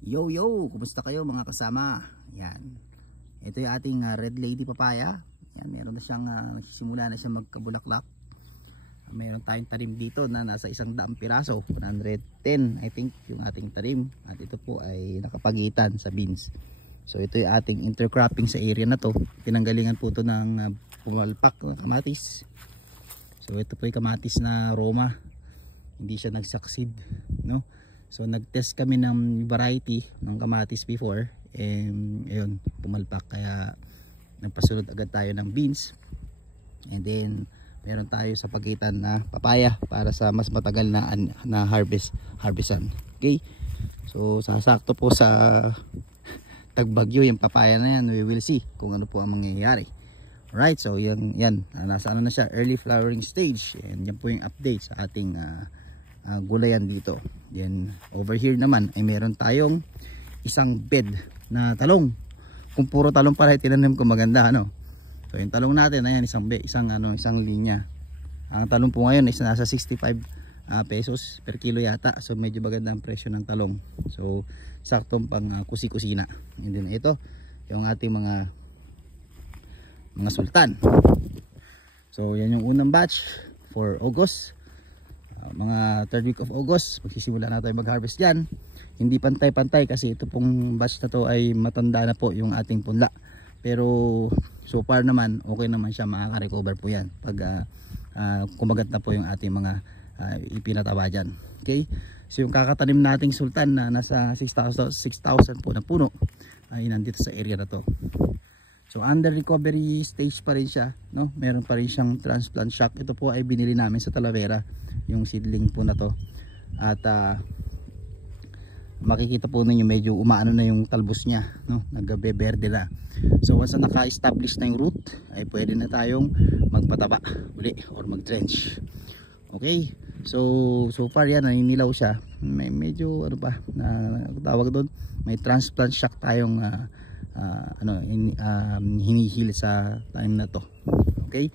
Yo yo, kumusta kayo mga kasama? Yan. Ito yung ating red lady papaya. Yan, meron na siyang nagsisimula na siyang magkabulaklak. Meron tayong tanim dito na nasa 100 piraso, 110 I think yung ating tanim. At ito po ay nakapagitan sa beans. So ito yung ating intercropping sa area na to. Pinanggalingan po ito ng pumalpak na kamatis. So ito po yung kamatis na Roma. Hindi siya nag-succeed, no? So nag-test kami ng variety ng kamatis before and ayun, pumalpak, kaya nagpasunod agad tayo ng beans. And then meron tayo sa pagitan na papaya para sa mas matagal na harvestan. Okay? So sasakto po sa tagbagyo yung papaya na yan. We will see kung ano po ang mangyayari. Alright, so yan, nasa ano na siya, early flowering stage. And yan po yung update sa ating gulayan dito. Then over here naman ay meron tayong isang bed na talong. Kung puro talong para tinanim ko, maganda, ano. So yung talong natin ayan, isang linya. Ang talong po ngayon is nasa 65 pesos per kilo yata. So medyo maganda ang presyo ng talong. So saktong pang kusi-kusina. And then ito yung ating mga sultan. So yan yung unang batch for August. Mga 3rd week of August magsisimula na tayo mag-harvest dyan. Hindi pantay-pantay kasi ito pong batch na to ay matanda na po yung ating punla, pero so far naman okay naman siya, makaka-recover po yan pag kumagat na po yung ating mga ipinatawa dyan. Okay, so yung kakatanim nating sultan na nasa 6,000 po na puno ay nandito sa area na to. So under recovery stage pa rin siya, no? Meron pa rin siyang transplant shock. Ito po ay binili namin sa Talavera, yung seedling po na to. At makikita po ninyo medyo umaano na yung talbos niya, no? Nagbe-berde na. So once na naka-establish na yung root, ay pwede na tayong magpataba uli or mag-drench. Okay? So far yan, naninilaw siya. May medyo ano ba na tawag doon, may transplant shock tayong hinihil sa tanim na to. Okay,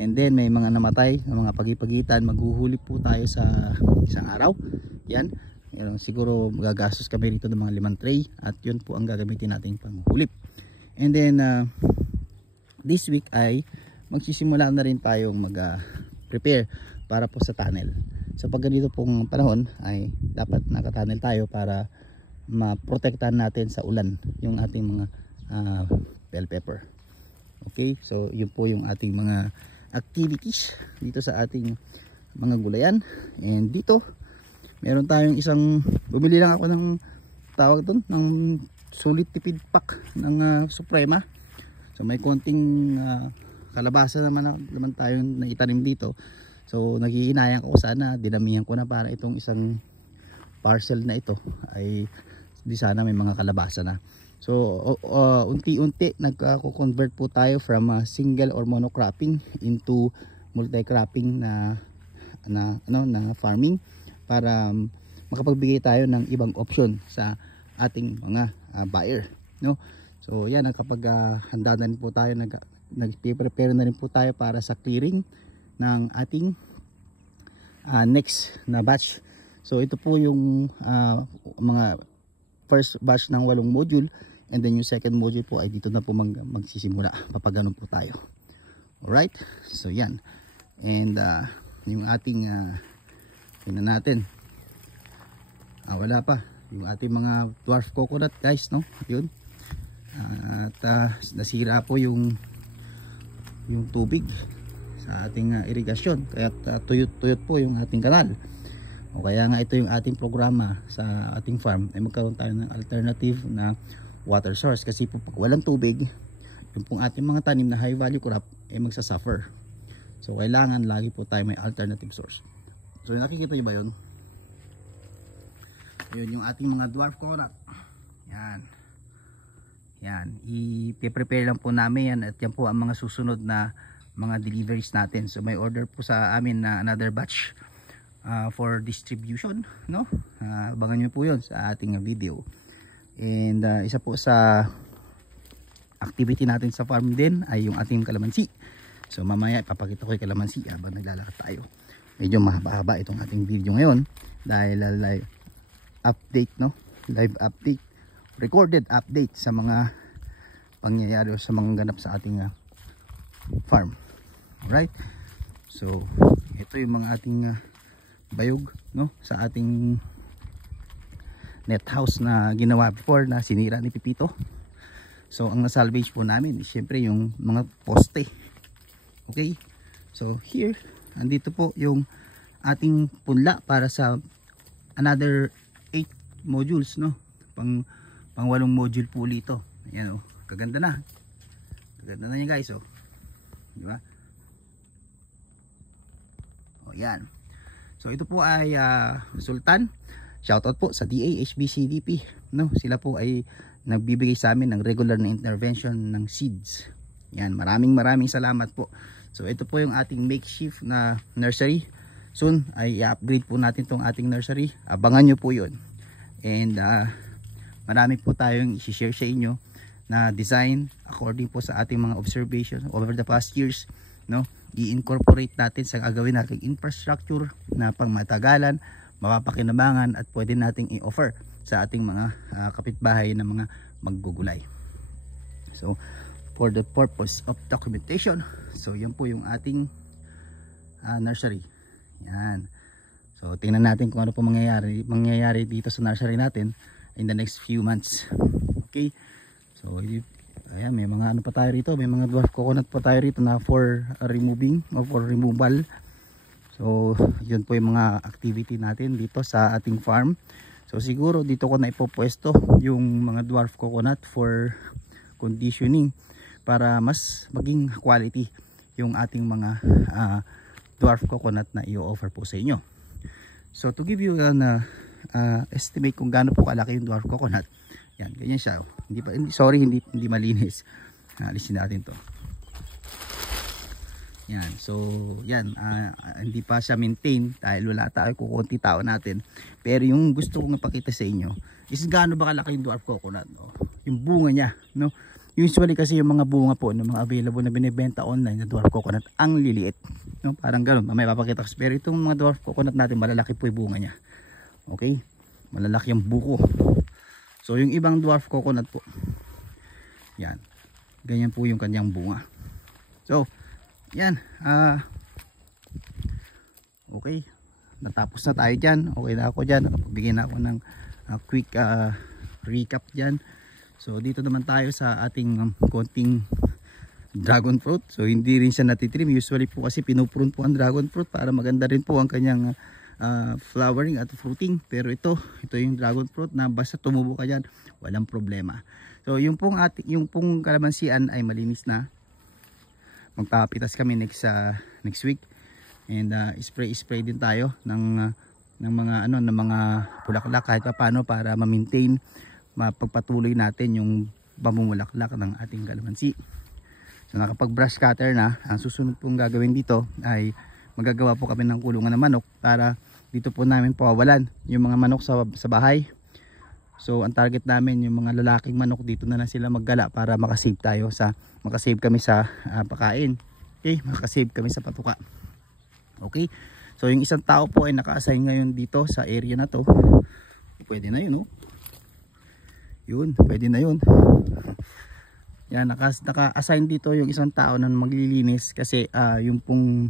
and then may mga namatay na mga pagipagitan. Maghuhuli po tayo sa isang araw. Yan, siguro gagastos kami rito ng mga 5 tray at yun po ang gagamitin natin pang hulip. And then this week ay magsisimula na rin tayong mag-prepare para po sa tunnel. So pag ganito pong panahon ay dapat naka-tunnel tayo para maprotektahan natin sa ulan yung ating mga bell pepper. Okay, so yun po yung ating mga activities dito sa ating mga gulayan. And dito meron tayong bumili lang ako ng tawag doon ng sulit tipid pack ng Suprema. So may konting kalabasa naman tayong naitanim dito. So nag-iinayang ko, sana dinamihan ko na para itong isang parcel na ito ay di sana may mga kalabasa na. So unti-unti nagko-convert po tayo from single or monocropping into multi-cropping na farming para makapagbigay tayo ng ibang option sa ating mga buyer, no? So yan, kapag handa na rin po tayo, nag-prepare na rin po tayo para sa clearing ng ating next na batch. So ito po yung mga first batch ng 8 module, and then yung second module po ay dito na po magsisimula. Papaganon po tayo. Alright, so yan. And yung ating natin, wala pa yung ating mga dwarf coconut, guys, no? Yun. At nasira po yung tubig sa ating irigasyon, kaya tuyot-tuyot po yung ating kanal. O kaya nga ito yung ating programa sa ating farm, ay magkaroon tayo ng alternative na water source, kasi po pag walang tubig, yung pong ating mga tanim na high value crop ay magsasuffer. So kailangan lagi po tayo may alternative source. So nakikita nyo ba yun? Yun yung ating mga dwarf coconut. Yan, i-prepare lang po namin yan, at yan po ang mga susunod na mga deliveries natin. So may order po sa amin na another batch for distribution, no? Abangan nyo po yun sa ating video. And isa po sa activity natin sa farm din ay yung ating kalamansi. So mamaya ipapakita ko yung kalamansi habang naglalakad tayo. Medyo mahaba-haba itong ating video ngayon dahil live update, no? Live update recorded update sa mga pangyayari o sa mga ganap sa ating farm. Alright, so ito yung mga ating bayog, no, sa ating net house na ginawa before na sinira ni Pipito. So ang na-salvage po namin syempre yung mga poste. Okay, so here andito po yung ating punla para sa another 8 modules, no, pang 8 module po dito. Ayan, oh, kaganda na niya guys, oh, di ba? Oh, yan. So ito po ay Sultan. Shoutout po sa DA HBCDP, no, sila po ay nagbibigay sa amin ng regular na intervention ng seeds. Yan, maraming salamat po. So ito po yung ating makeshift na nursery. Soon ay i-upgrade po natin tong ating nursery. Abangan nyo po yun. And marami po tayong i-share sa inyo na design according po sa ating mga observations over the past years, no. I-incorporate natin sa gagawin nating infrastructure na pangmatagalan, mapapakinabangan at pwede nating i-offer sa ating mga kapitbahay na mga maggugulay. So for the purpose of documentation, so yan po yung ating nursery. Yan. So tingnan natin kung ano po mangyayari dito sa nursery natin in the next few months. Okay, so ayan, may mga ano pa tayo rito, may mga dwarf coconut pa tayo rito na for removing or for removal. So yun po yung mga activity natin dito sa ating farm. So siguro dito ko na ipopwesto yung mga dwarf coconut for conditioning para mas maging quality yung ating mga dwarf coconut na i-offer po sa inyo. So to give you an estimate kung gaano po kalaki yung dwarf coconut, yan, ganyan siya. Hindi malinis. Alisin natin to. Yan, so yan, hindi pa siya maintain dahil wala tayo, kukunti tao natin. Pero yung gusto kong ipakita sa inyo is gaano ba kalaki yung dwarf coconut, no? Yung bunga niya, no? Usually kasi yung mga bunga po ng mga available na binibenta online na dwarf coconut ang liliit, no? Parang ganoon, may papakita ko. Pero itong mga dwarf coconut natin malalaki po yung bunga niya. Okay? Malalaki yung buko. So yung ibang dwarf coconut po, yan, ganyan po yung kanyang bunga. So yan, okay, natapos na tayo dyan. Okay na ako dyan, nakapagbigay na ako ng quick recap dyan. So dito naman tayo sa ating konting dragon fruit. So hindi rin siya natitrim. Usually po kasi pinuprune po ang dragon fruit para maganda rin po ang kanyang flowering at fruiting. Pero ito yung dragon fruit na basta tumubo ka dyan, walang problema. So yung pong kalamansian ay malinis na. Magpapitas kami next week, and spray din tayo ng mga bulaklak kahit paano para ma-maintain, mapagpatuloy natin yung pamumulaklak ng ating kalamansi. So nakapag brush cutter na, ang susunod pong gagawin dito ay magagawa po kami ng kulungan ng manok para dito po namin pawawalan yung mga manok sa bahay. So ang target namin yung mga lalaking manok dito na sila maggala para makasave kami sa pakain. Okay, makasave kami sa patuka. Okay, so yung isang tao po ay naka-assign ngayon dito sa area na to. Pwede na yun, oh. Yun, pwede na yun. Yan, naka-assign dito yung isang tao na maglilinis kasi yung pong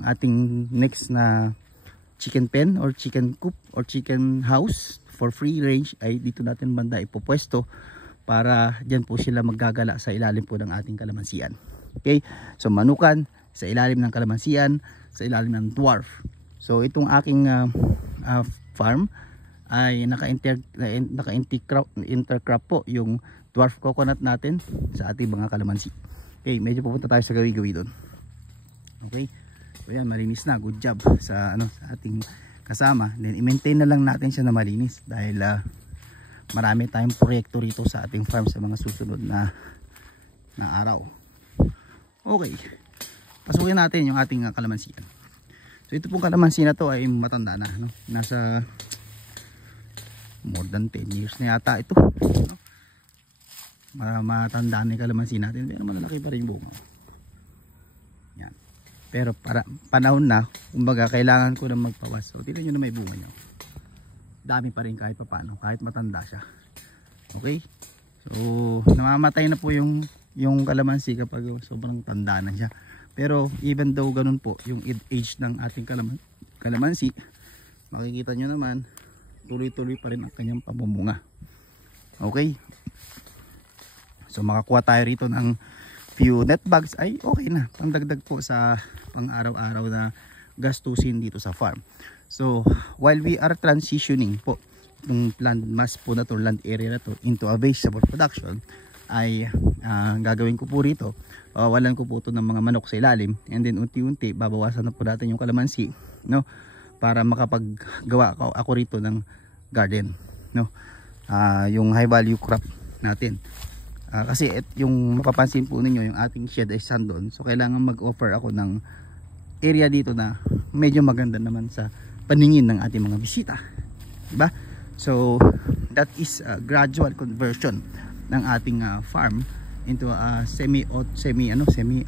ating next na chicken pen or chicken coop or chicken house for free range ay dito natin banda ipopwesto para dyan po sila maggagala sa ilalim po ng ating kalamansian. Okay, so manukan sa ilalim ng kalamansian, sa ilalim ng dwarf. So itong aking farm ay naka-intercrop po yung dwarf coconut natin sa ating mga kalamansi. Okay, medyo pupunta tayo sa gawi-gawi doon. Okay, so yan, malinis na, good job sa ating kasama. Then i-maintain na lang natin siya na malinis dahil marami tayong proyekto rito sa ating farm sa mga susunod na araw. Okay, pasukin natin yung ating kalamansi. So ito pong kalamansi na to ay matanda na, no? Nasa more than 10 years na yata ito, no? Matanda na yung kalamansi natin, pero malalaki pa rin yung bunga. Yan. Pero para panahon na, kumbaga kailangan ko na magpawas. So tingnan nyo na may bunga nyo. dami pa rin kahit papaano, kahit matanda siya. Okay, so namamatay na po yung kalamansi kapag sobrang tanda na siya. Pero even though ganun po yung age ng ating kalamansi, makikita nyo naman tuloy-tuloy pa rin ang kanyang pamumunga. Okay, so makakuha tayo rito ng few net bags ay okay na, pangdagdag po sa pang araw-araw na gastusin dito sa farm. So while we are transitioning po yung land mass po na to, land area na to into a vegetable production, ay gagawin ko po rito, walan ko po ito ng mga manok sa ilalim, and then unti-unti babawasan na po natin yung kalamansi, no, para makapaggawa ako rito ng garden, no, yung high value crop natin. Kasi yung mapapansin po ninyo, yung ating shed ay sandon, so kailangan mag-offer ako ng area dito na medyo maganda naman sa paningin ng ating mga bisita, diba? So that is a gradual conversion ng ating farm into a semi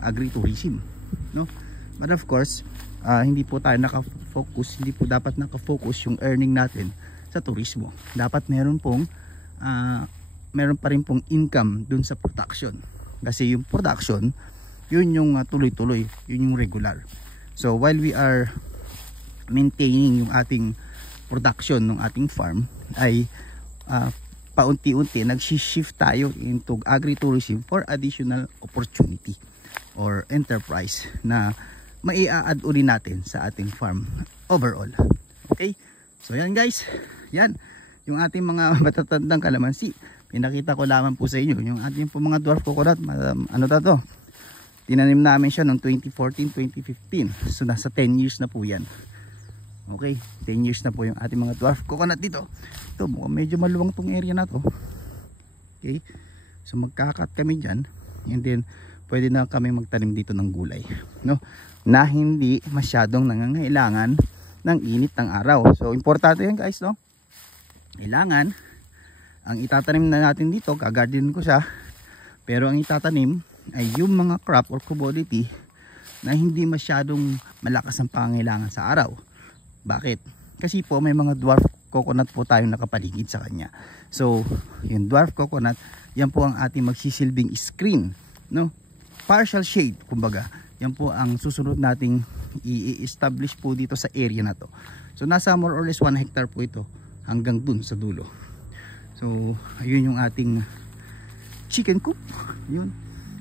agritourism, no? But of course, hindi po tayo naka-focus, hindi po dapat naka-focus yung earning natin sa turismo. Dapat meron pa rin pong income dun sa production. Kasi yung production, yun yung tuloy-tuloy, yun yung regular. So while we are maintaining yung ating production ng ating farm, ay paunti-unti nag-shift tayo into agritourism for additional opportunity or enterprise na mai-add uli natin sa ating farm overall. Okay, so yan guys, yan yung ating mga matatandang kalamansi. Pinakita ko lamang po sa inyo yung ating po mga dwarf coconut. Ano to? Tinanim namin siya noong 2014-2015, so nasa 10 years na po yan. Okay, 10 years na po yung ating mga dwarf coconut dito. Ito, medyo maluwang tong area na to. Okay, so magkakat kami dyan, and then pwede na kami magtanim dito ng gulay, no, na hindi masyadong nangangailangan ng init ng araw. So importante yan guys, no? Kailangan ang itatanim na natin dito, gagarden ko siya, pero ang itatanim ay yung mga crop or commodity na hindi masyadong malakas ang pangangailangan sa araw. Bakit? Kasi po may mga dwarf coconut po tayong nakapaligid sa kanya. So yung dwarf coconut, yan po ang ating magsisilbing screen, no? Partial shade, kumbaga. Yan po ang susunod nating i-establish po dito sa area na to. So nasa more or less 1 hectare po ito hanggang dun sa dulo. So ayun yung ating chicken coop, yun.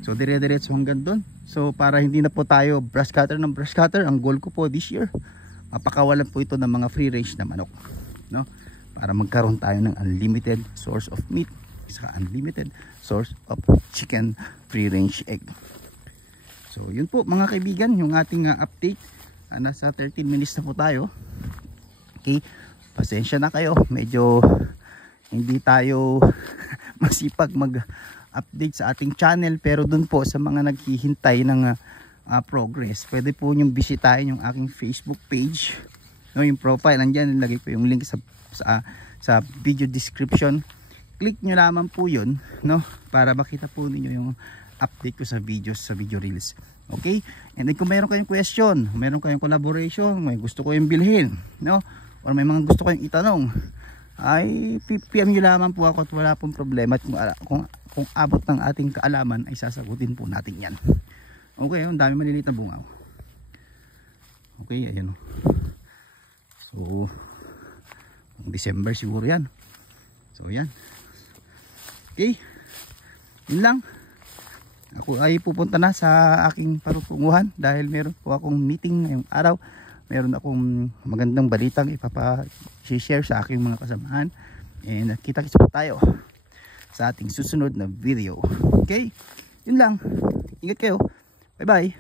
So dire-diretso hanggang dun. So para hindi na po tayo brush cutter ng brush cutter, ang goal ko po this year, mapakawalan po ito ng mga free range na manok, no? Para magkaroon tayo ng unlimited source of meat, saka unlimited source of chicken free range egg. So yun po mga kaibigan, yung ating update. Nasa 13 minutes na po tayo. Okay, pasensya na kayo, medyo hindi tayo masipag mag-update sa ating channel, pero dun po sa mga naghihintay ng progress, pwede po nyong bisitahin yung aking Facebook page, no, yung profile nandiyan, nilagay ko yung link sa video description. Click nyo lamang po yun, no, para makita po ninyo yung update ko sa videos, sa video reels. Okay, and then kung mayroon kayong question, mayroon kayong collaboration, may gusto ko yung bilhin, no, or may mga gusto kayong itanong, ay PM nyo lamang po ako at wala pong problema. At kung abot ng ating kaalaman ay sasagutin po natin yan. Okay, ang dami maliliit na bunga. Okay, ayan. So December siguro yan. So yan. Okay, yun lang. Ako ay pupunta na sa aking parutunguhan dahil meron po akong meeting ngayong araw. Meron akong magandang balitang ipapa-share sa aking mga kasamahan. And kita-kits po tayo sa ating susunod na video. Okay, yun lang. Ingat kayo. Bye bye.